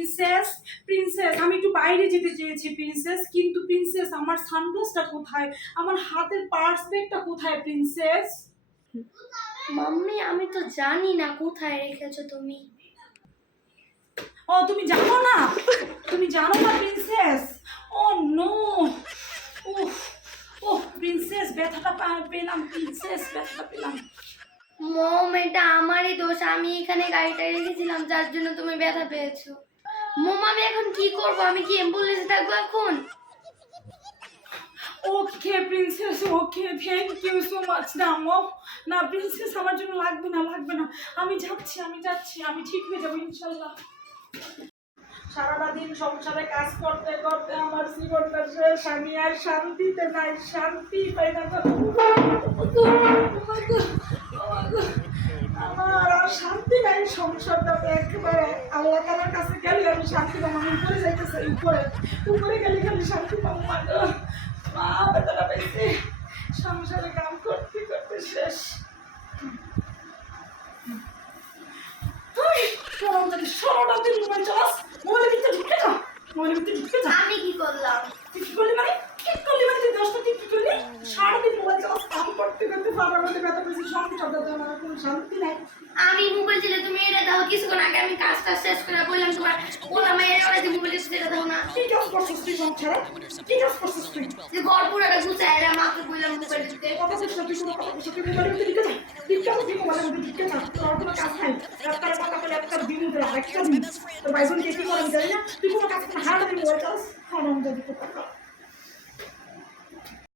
Princess princess আমি একটু বাইরে যেতে চেয়েছি প্রিন্সেস, কিন্তু প্রিন্সেস আমার সানগ্লাসটা কোথায়, আমার হাতের পার্স ব্যাগটা কোথায় প্রিন্সেস? মাম্মি আমি তো জানি না কোথায় রেখেছো তুমি। ও তুমি জানো না, তুমি জানো না প্রিন্সেস? ও নো, উফ ওহ প্রিন্সেস ব্যথাটা পেলাম, প্রিন্সেস ব্যথাটা পেলাম। মম এটা আমারই দোষ, আমি এখানে গাড়িটা রেখেছিলাম যার জন্য তুমি ব্যথা পেয়েছো। মম আমি এখন কি করব, আমি কি অ্যাম্বুলেন্সে থাকবো এখন? Okay princess, okay thank you so much. না মম, না প্রিন্সেস আমার জন্য লাগবে না, লাগবে না, আমি যাচ্ছি, আমি ঠিক হয়ে যাবো ইনশাল্লাহ। সারাটা দিন সংসারে কাজ করতে করতে আমার জীবনটা শেষ, আমি আর শান্তিতে নাই, শান্তি পাই না। আমার আর শান্তি নাই, সংসারটা একেবারে আল্লাহ তাআলার কাছে গেলে আমি শান্তি পাবো। আমি উপরে যাইতেছি, উপরে গেলে খালি শান্তি পাবো। মা বেতাটা পেয়েছি, সংসারে কাম করতে করতে শেষ। ষোলোটা দিন মোবাইল চালাস, মোবাইলের ভিতরে ঢুকে যা, মোবাইলের ভিতরে ঢুকে যা। আমি কি করলাম? তুই কি করলি মানে? তুই 10টা দিন কি করলি? সারাদিন মোবাইল চালাস, কাম করতে করতে পাড়ার মধ্যে ব্যথা পেয়েছি, সংসারটা আমার কোনো শান্তি নাই। আমি মোবাইল ছিল তুমি এটা দাও, কিছুক্ষণ আগে আমি কাজটা শেষ করে বললাম তোমার বললাম এর মোবাইল সেটা দাও না। কি কাজ করছিস তুই সংসারে? কি কাজ করছিস তুই? যে ঘর পুরাটা গুছায় এরা মাকে বললাম মোবাইল দিতে। কথা বলছিস না, তুই কোনো কথা বলছিস, তুই মোবাইলের ভিতরে ঢুকে যা। তুই মোবাইলের মধ্যে ঢুকে যা, তোর কোনো কাজ নাই। রাস্তায় কথা বলে একটা দিন উঠে আরেকটা দিন তোর ভাই বোনকে কি করে আমি জানি না, তুই কোনো কাজ করতে হারাটা মোবাইল চালাস, হারাম জানি কোথাকার।